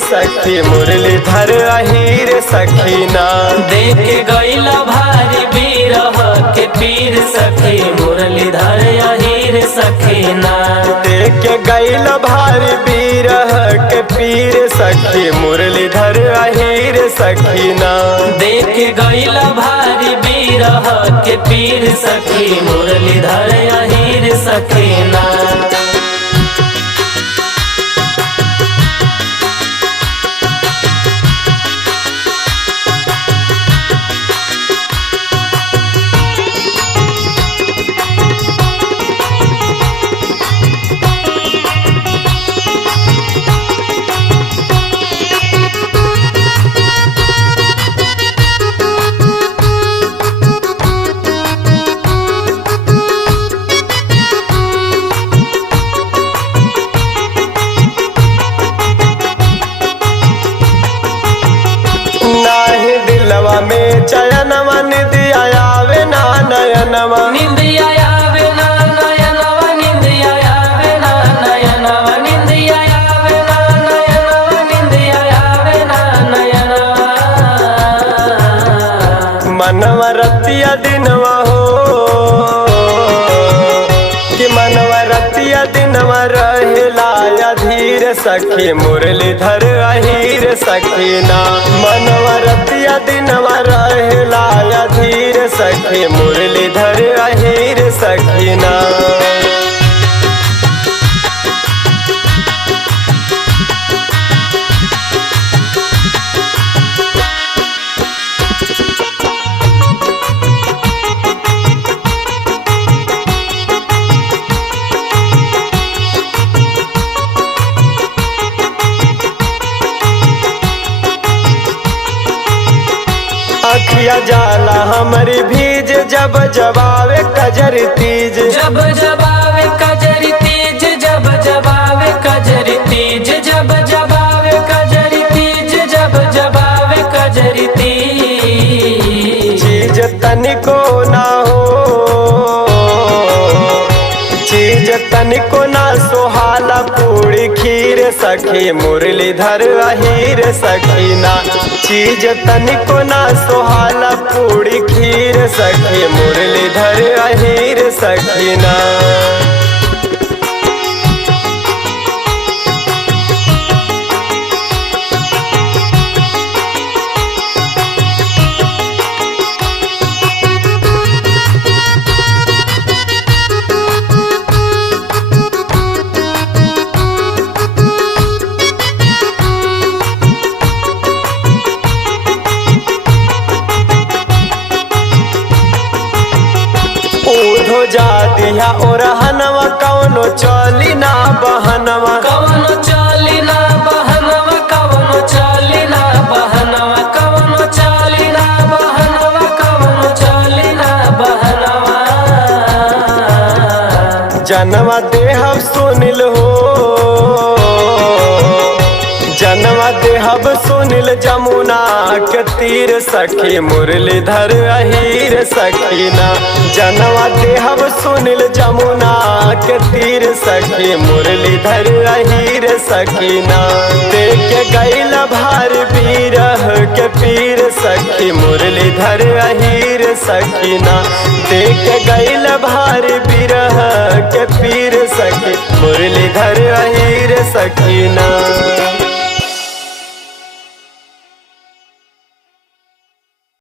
सखी मुरलीधर अहीर सखीना। देख गईला भारी बिरह के पीर सखी मुरलीधर अहीर सखीना। देख गईल भारी बिरह के पीर सखी मुरलीधर अहीर सखीना। देख गईला भारी बिरह के पीर सखी मुरलीधर अहीर सखीना। दिलवा में चयनवा निंदिया आवे ना नयनवा। निंदिया आवे ना नयनवा निंदिया आवे ना नयनवा निंदिया आवे ना नयनवा निंदिया आवे ना नयनवा। मनवा रतिया दिनवा हो कि मनवा रतिया दिनवा रहेला अधीर सखी मुरलीधर अहीर सखीना। मनवा रतिया दिनवा रहेला अधीर सखी मुरलीधर अहीर सखीना। अखिया जाला हमारी भीज जब जबावे कजर तीज। जब जबावे कजर तीज जब जबावे कजर तीज जब जबावे कजर तीज जब जबावे कजर तीज। चीज तनिको ना हो चीज तनिको ना सोहाला पूरी खीर सखी मुरलीधर अहीर सखीना। चीज तनिको ना सोहाला पूरी खीर सखी मुरलीधर अहीर सखीना। ऊधो जा दिया और हनवा कौनो चली ना बहनवा। कौनो चली ना बहनवा कौनो चली ना बहनवा कौनो चली ना बहनवा कौनो चली ना बहनवा। जनवा देहब सुनिल हो जनवा देहब सुनिल जमुना के तीर सखी मुरलीधर अहीर सखीना। जनवा देहब सुनिल जमुना के तीर सखी मुरलीधर अहीर सखीना। देख गईल भार बिरह के पीर सखी मुरलीधर अहीर सखीना। देख गईल भार बिरह के पीर सखी मुरलीधर अहीर सखीना।